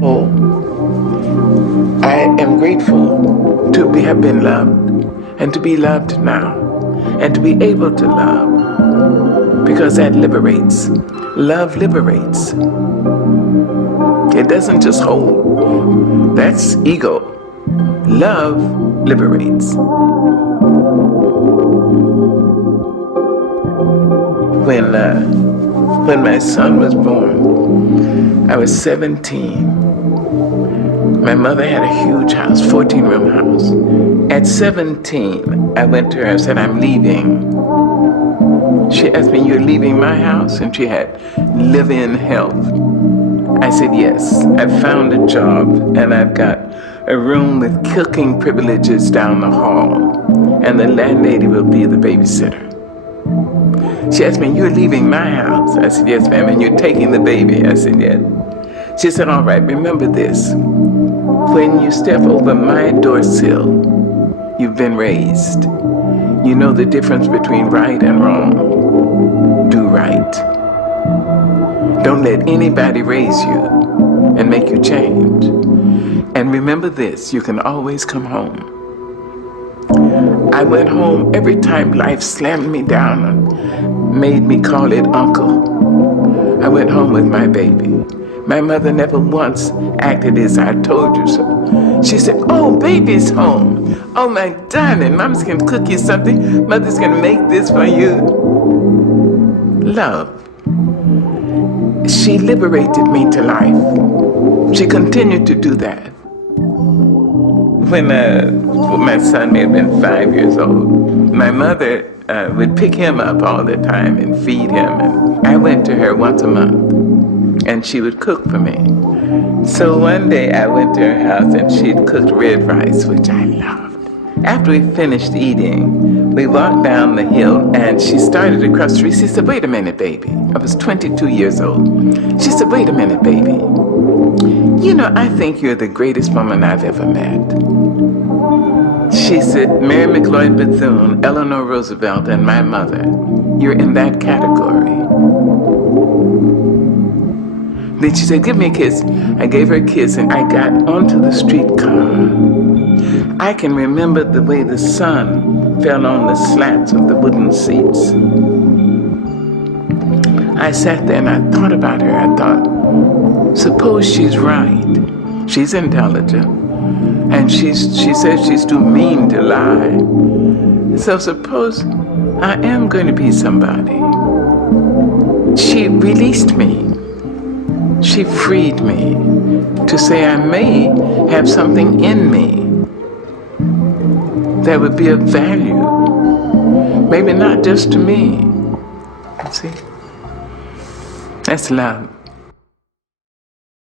Oh, I am grateful to have been loved and to be loved now and to be able to love because that liberates. Love liberates. It doesn't just hold. That's ego. Love liberates. When my son was born, I was 17. My mother had a huge house, 14-room house. At 17, I went to her and said, I'm leaving. She asked me, you're leaving my house? And she had live-in help. I said, yes. I found a job and I've got a room with cooking privileges down the hall. And the landlady will be the babysitter. She asked me, you're leaving my house? I said, yes, ma'am. And you're taking the baby? I said, yes. She said, all right, remember this. When you step over my door sill, you've been raised. You know the difference between right and wrong. Do right. Don't let anybody raise you and make you change. And remember this, you can always come home. I went home every time life slammed me down and made me call it uncle. I went home with my baby. My mother never once acted as I told you so. She said, oh, baby's home. Oh, my darling, Mama's gonna cook you something. Mother's gonna make this for you. Love. She liberated me to life. She continued to do that. When my son may have been 5 years old, my mother would pick him up all the time and feed him. And I went to her once a month. And she would cook for me. So one day I went to her house and she'd cooked red rice, which I loved. After we finished eating, we walked down the hill and she started to cross the street. She said, wait a minute, baby. I was 22 years old. She said, wait a minute, baby. You know, I think you're the greatest woman I've ever met. She said, Mary McLeod Bethune, Eleanor Roosevelt, and my mother, you're in that category. Then she said, give me a kiss. I gave her a kiss and I got onto the streetcar. I can remember the way the sun fell on the slats of the wooden seats. I sat there and I thought about her. I thought, suppose she's right. She's intelligent. And she says she's too mean to lie. So suppose I am going to be somebody. She released me. She freed me to say I may have something in me that would be of value. Maybe not just to me. See? That's love.